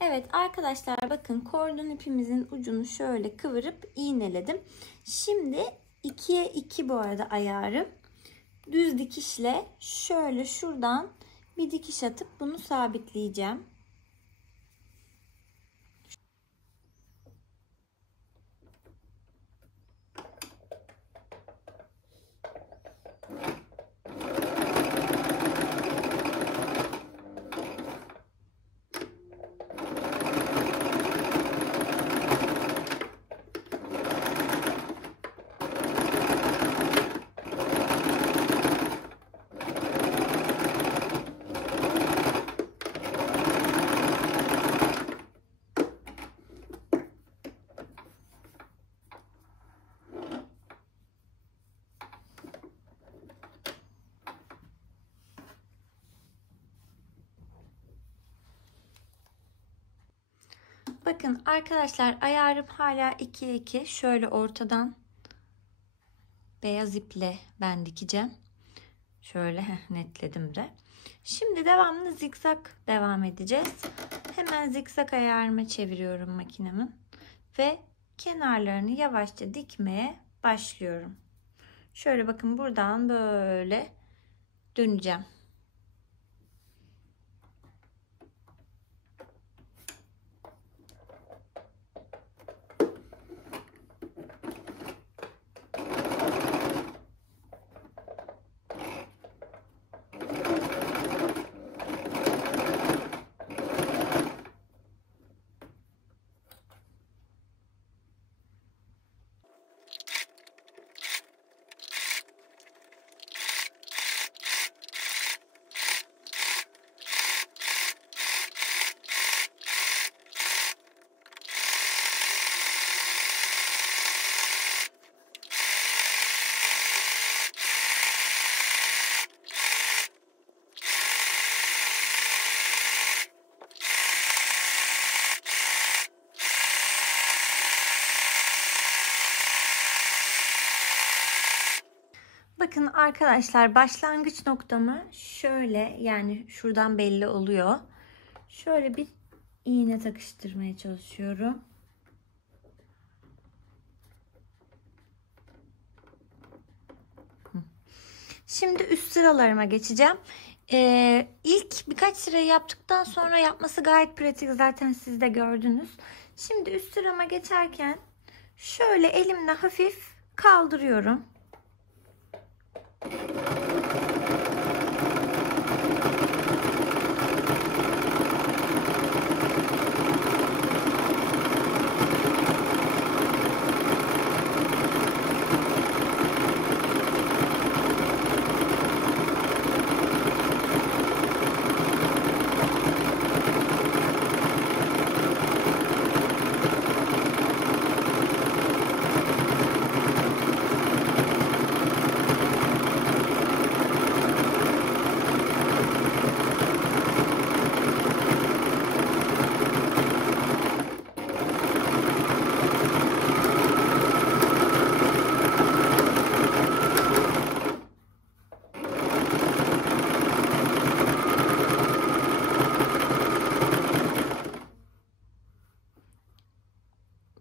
Evet arkadaşlar, bakın kordon ipimizin ucunu şöyle kıvırıp iğneledim. Şimdi 2'ye 2 bu arada ayarım. Düz dikişle şöyle şuradan bir dikiş atıp bunu sabitleyeceğim. Bakın arkadaşlar, ayarım hala 2'ye 2. Şöyle ortadan beyaz iple ben dikeceğim. Şöyle netledim de. Şimdi devamlı zikzak devam edeceğiz. Hemen zikzak ayarıma çeviriyorum makinemin. Ve kenarlarını yavaşça dikmeye başlıyorum. Şöyle bakın, buradan böyle döneceğim. Bakın arkadaşlar, başlangıç noktamı şöyle, yani şuradan belli oluyor. Şöyle bir iğne takıştırmaya çalışıyorum. Şimdi üst sıralarıma geçeceğim. İlk birkaç sıra yaptıktan sonra yapması gayet pratik, zaten siz de gördünüz. Şimdi üst sırama geçerken şöyle elimle hafif kaldırıyorum.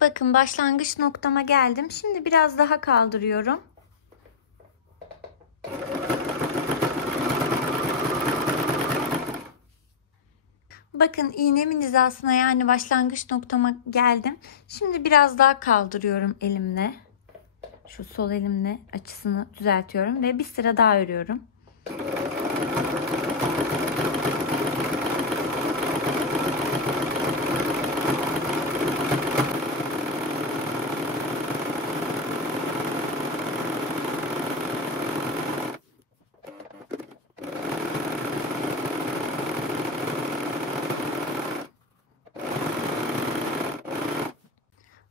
Bakın başlangıç noktama geldim. Şimdi biraz daha kaldırıyorum. Bakın iğnemin hizasına, yani başlangıç noktama geldim. Şimdi biraz daha kaldırıyorum elimle. Şu sol elimle açısını düzeltiyorum ve bir sıra daha örüyorum.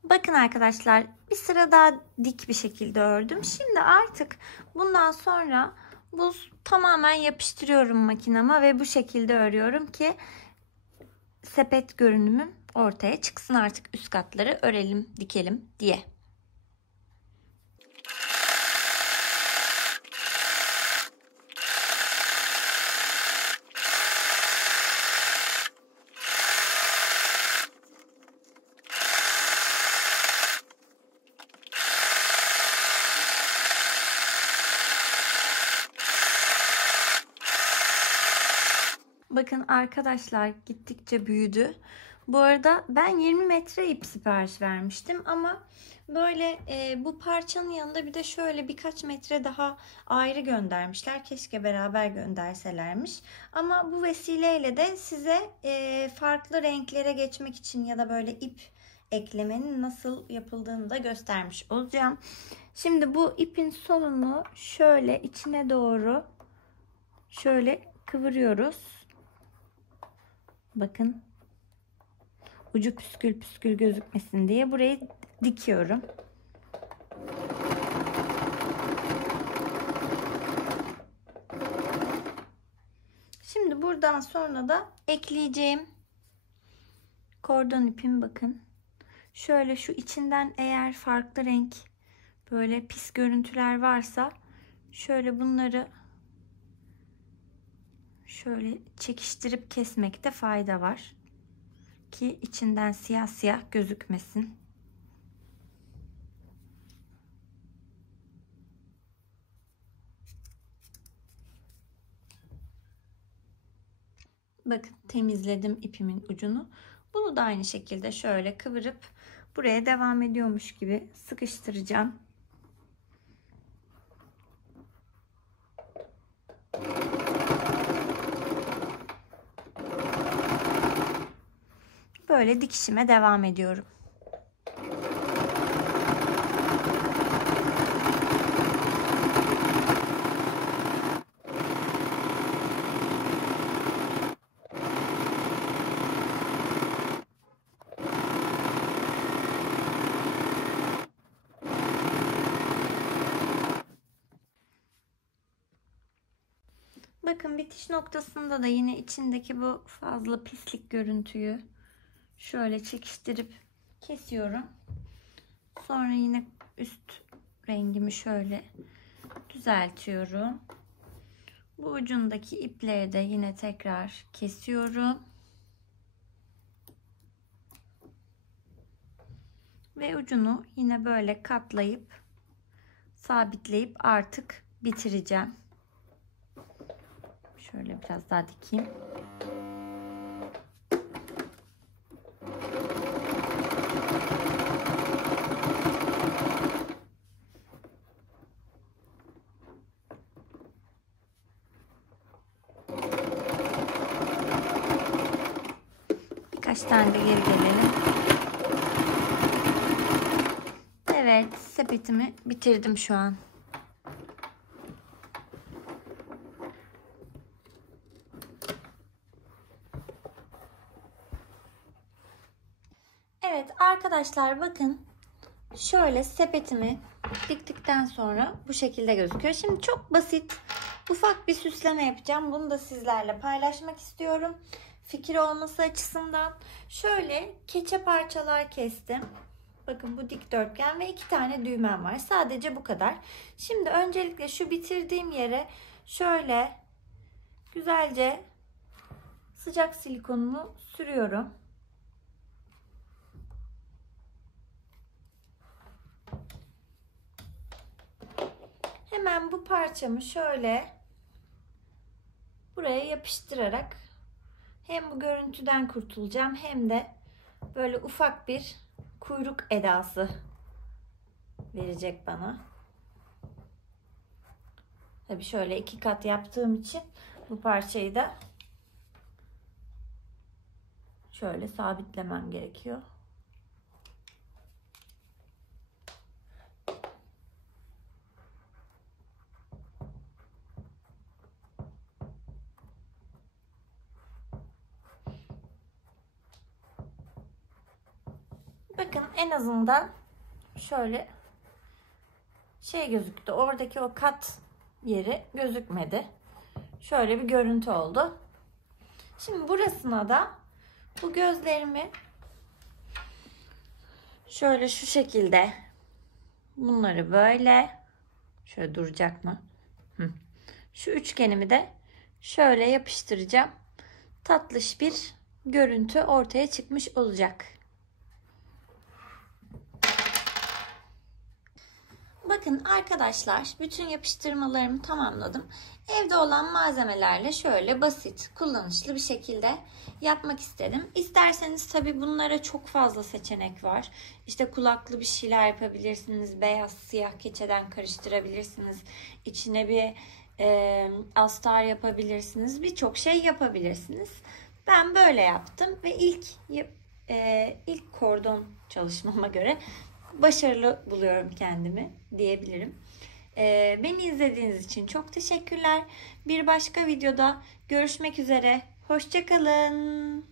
Bakın arkadaşlar, bir sıra daha dik bir şekilde ördüm. Şimdi artık bundan sonra bu tamamen yapıştırıyorum makinama ve bu şekilde örüyorum ki sepet görünümüm ortaya çıksın, artık üst katları örelim, dikelim diye. Bakın arkadaşlar, gittikçe büyüdü. Bu arada ben 20 metre ip sipariş vermiştim ama böyle bu parçanın yanında bir de şöyle birkaç metre daha ayrı göndermişler. Keşke beraber gönderselermiş. Ama bu vesileyle de size farklı renklere geçmek için ya da böyle ip eklemenin nasıl yapıldığını da göstermiş olacağım. Şimdi bu ipin sonunu şöyle içine doğru şöyle kıvırıyoruz. Bakın, ucu püskül püskül gözükmesin diye burayı dikiyorum. Şimdi buradan sonra da ekleyeceğim kordon ipim, bakın. Şöyle şu içinden eğer farklı renk böyle pis görüntüler varsa şöyle bunları şöyle çekiştirip kesmekte fayda var ki içinden siyah siyah gözükmesin. Bakın, temizledim ipimin ucunu. Bunu da aynı şekilde şöyle kıvırıp buraya devam ediyormuş gibi sıkıştıracağım. Böyle dikişime devam ediyorum. Bakın, bitiş noktasında da yine içindeki bu fazla pislik görüntüyü şöyle çekiştirip kesiyorum. Sonra yine üst rengimi şöyle düzeltiyorum. Bu ucundaki ipleri de yine tekrar kesiyorum. Ve ucunu yine böyle katlayıp sabitleyip artık bitireceğim. Şöyle biraz daha dikeyim. Birkaç tane de geri gelelim. Evet, sepetimi bitirdim şu an. Evet arkadaşlar, bakın şöyle sepetimi diktikten sonra bu şekilde gözüküyor. Şimdi çok basit ufak bir süsleme yapacağım. Bunu da sizlerle paylaşmak istiyorum. Fikir olması açısından şöyle keçe parçalar kestim. Bakın, bu dikdörtgen ve 2 tane düğmem var. Sadece bu kadar. Şimdi öncelikle şu bitirdiğim yere şöyle güzelce sıcak silikonumu sürüyorum. Hemen bu parçamı şöyle buraya yapıştırarak hem bu görüntüden kurtulacağım hem de böyle ufak bir kuyruk edası verecek bana. Tabii şöyle 2 kat yaptığım için bu parçayı da şöyle sabitlemem gerekiyor. Bakın, en azından şöyle gözüktü. Oradaki o kat yeri gözükmedi. Şöyle bir görüntü oldu. Şimdi burasına da bu gözlerimi şöyle şu şekilde, bunları böyle şöyle duracak mı? Şu üçgenimi de şöyle yapıştıracağım. Tatlış bir görüntü ortaya çıkmış olacak. Bakın arkadaşlar, bütün yapıştırmalarımı tamamladım. Evde olan malzemelerle şöyle basit, kullanışlı bir şekilde yapmak istedim. İsterseniz tabii bunlara çok fazla seçenek var. İşte kulaklı bir şeyler yapabilirsiniz. Beyaz, siyah keçeden karıştırabilirsiniz. İçine bir astar yapabilirsiniz. Birçok şey yapabilirsiniz. Ben böyle yaptım ve ilk kordon çalışmama göre başarılı buluyorum kendimi diyebilirim. Beni izlediğiniz için çok teşekkürler. Bir başka videoda görüşmek üzere. Hoşça kalın.